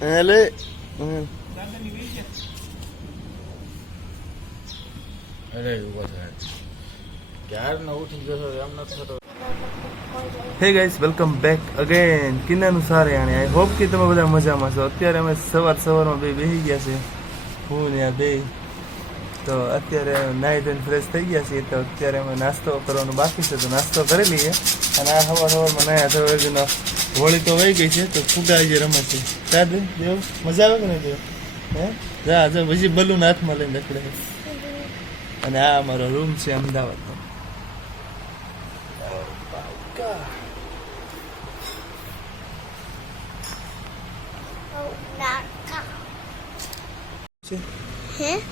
એટલે અરે ઉભો થાય ક્યારનો ઉઠી ગયો એમ નથી થતો. Hey guys, welcome back again કિન્નાનું સારે આણે. આઈ હોપ કે તમે બધા મજામાં છો. અત્યારે અમે સવારમાં બેસી ગયા છે હું ને આ બે. તો અત્યારે નાહી ધોઈને ફ્રેશ થઈ ગયા છીએ. તો અત્યારે અમે નાસ્તો કરવાનો બાકી છે, તો નાસ્તો કરી લઈએ. અને આ સવારમાં નાહ્યા તો હોળી તો વહી ગઈ છે, તો ફુગા જે રમે છે ત્યાં દેવ મજા આવે કે નહીં દેવ? હે જા જો પછી બલૂન હાથમાં લઈને રખડે. અને આ અમારો રૂમ છે અમદાવાદનો.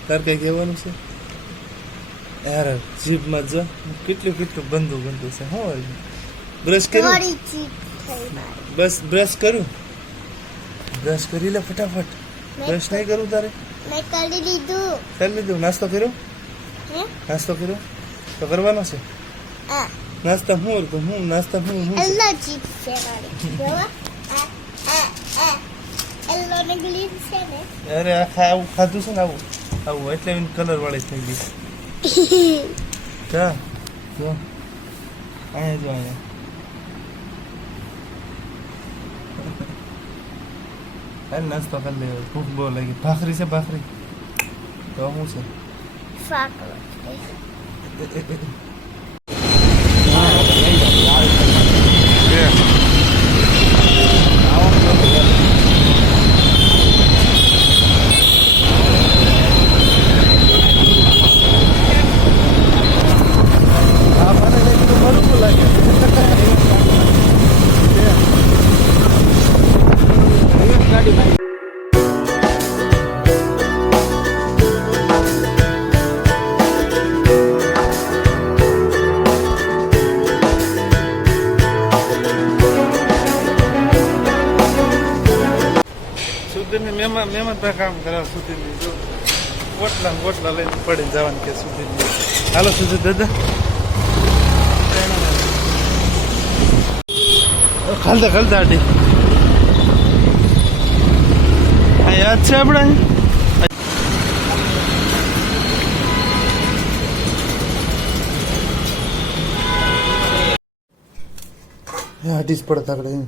તાર કઈ કહેવાનું છે યાર? જીભમાં જો કેટલું ગંદુ છે. શું બ્રશ કરું? બસ બ્રશ કરું. બ્રશ કરી લે ફટાફટ. બ્રશ નહીં કરું તારે? કરી લીધું. નાસ્તો કર્યો? નાસ્તો કર્યો તો કરવાનો છે. નાસ્તા હું નાસ્તા હું અરે આવું ખાધું છે ને આવું એટલે કલર વાળી થઈ ગઈ. જા જો અહીંયા જો અહીંયા નાસ્તો કરી લે. ભૂખ બહુ લાગી. ભાખરી છે? ભાખરી તો શું છે? મહેમાન પર કામ કરાવ સુધી જો ઓટલા લઈને પડીને જવાનું કે સુધી. હાલો સુધી દાદા ખાલતા આડી હા યાદ છે આપણે. આડી જ પડતા આપણે.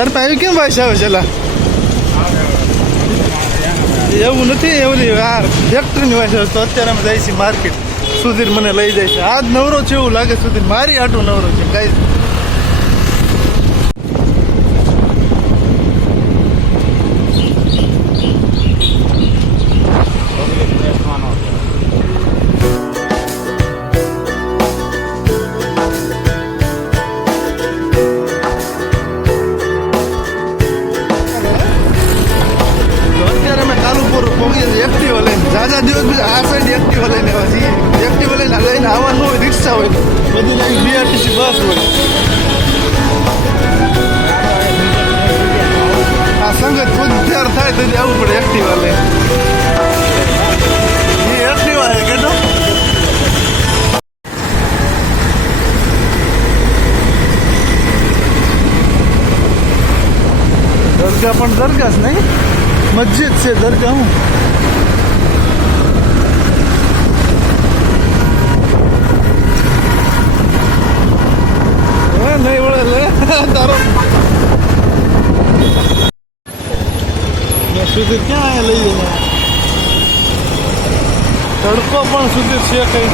તાર પાસે કેમ વાઇસ આવે છે? એવું નથી, એવું યાર ફેક્ટરીની વાઇસ આવે. તો અત્યારે અમે જાય છીએ માર્કેટ. સુધીર મને લઈ જાય છે. આજ નવરો છે એવું લાગે. સુધીર મારી આટલું નવરો છે કઈ. એક્ટિવા લઈને જાજા દિવસ બીજા આ સાઈડ એક્ટિવા લઈને આવ્યા છીએ. એક્ટિવા લઈને આવવાનું હોય, રિક્ષા હોય, બધી લાઈન બીઆરટીસી બસ હોય. આ સંગત ખુદ તૈયાર થાય તો આવવું પડે એક્ટિવા લઈને. એ એક્ટિવા છે કેતો દરગાહ પણ દરગાહ જ નહીં, મસ્જિદ છે. દરગાહ હું નહીં વળે લે તારો સુધીર ક્યાં અહીંયા લઈ જાય? તડકો પણ સુધીર છે કઈ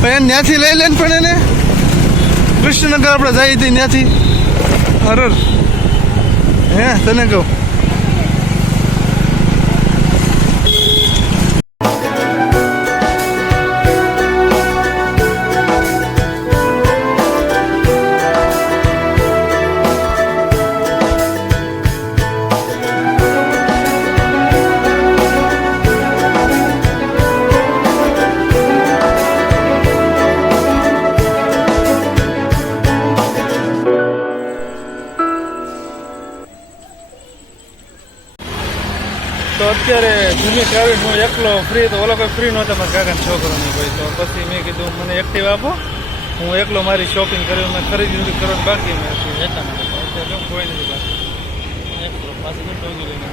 પણ ત્યાંથી લઈ લે ને. પણ એને કૃષ્ણનગર આપણે જઈએ હતી ત્યાંથી. હરર હે તને કહું ભૂમિ આવીને હું એકલો ફ્રી તો ઓલા કોઈ ફ્રી નહોતા મારા કાકાના છોકરાની કોઈ તો પછી મેં કીધું મને એક્ટિવ આપો હું એકલો મારી શોપિંગ કરી મેં ખરીદી કરવાનું બાકી મેં એટલા માટે અત્યારે કોઈ નથી બાકી એકલો પાછું ટોગી લઈને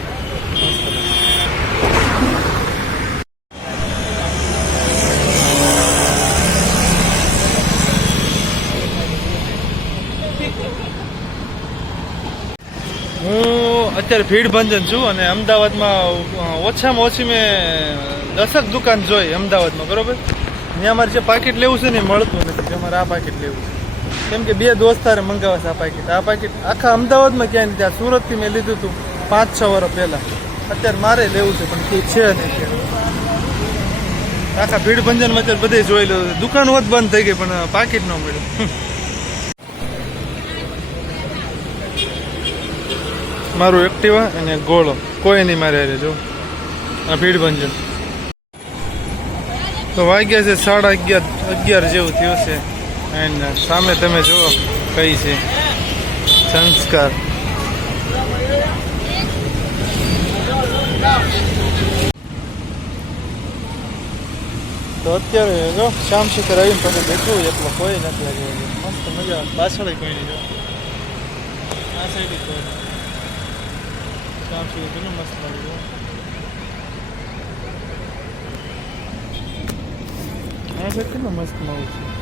હું અત્યારે ભીડ ભંજન છું અને અમદાવાદમાં ઓછામાં ઓછી મેં 10 દુકાન જોઈ અમદાવાદમાં બરોબર ત્યાં અમારે જે પાકીટ લેવું છે ને એ મળતું નથી કે અમારે આ પાકીટ લેવું છે કેમ કે 2 દોસ્તારે મંગાવે છે આ પાકીટ આખા અમદાવાદમાં ક્યાંય નથી આ સુરતથી મેં લીધું હતું 5-6 વર્ષ પહેલાં અત્યારે મારે લેવું છે પણ કંઈ છે નહીં આખા ભીડ ભંજનમાં અત્યારે બધે જોઈ લીધું દુકાન હોત બંધ થઈ ગઈ પણ પાકીટ ન મળ્યું મારું એક્ટિવા અને ગોળો કોઈ નહીં મારે હારે જો આ ભીડ ભંજન તો વાગ્યા છે 11:30 જેવું થયું છે એન્ડ સામે તમે જુઓ કઈ છે સંસ્કાર તો અત્યારે જો શામ શિખર આવીને પછી બેઠું એટલો કોઈ નથી આજે મસ્ત મજા આવે પાછળ કોઈ નહીં જો આ સાઈડ કોઈ નહીં શામ શિખર કેટલું મસ્ત લાગે આ સાઈડ કેટલું મસ્ત માવું છે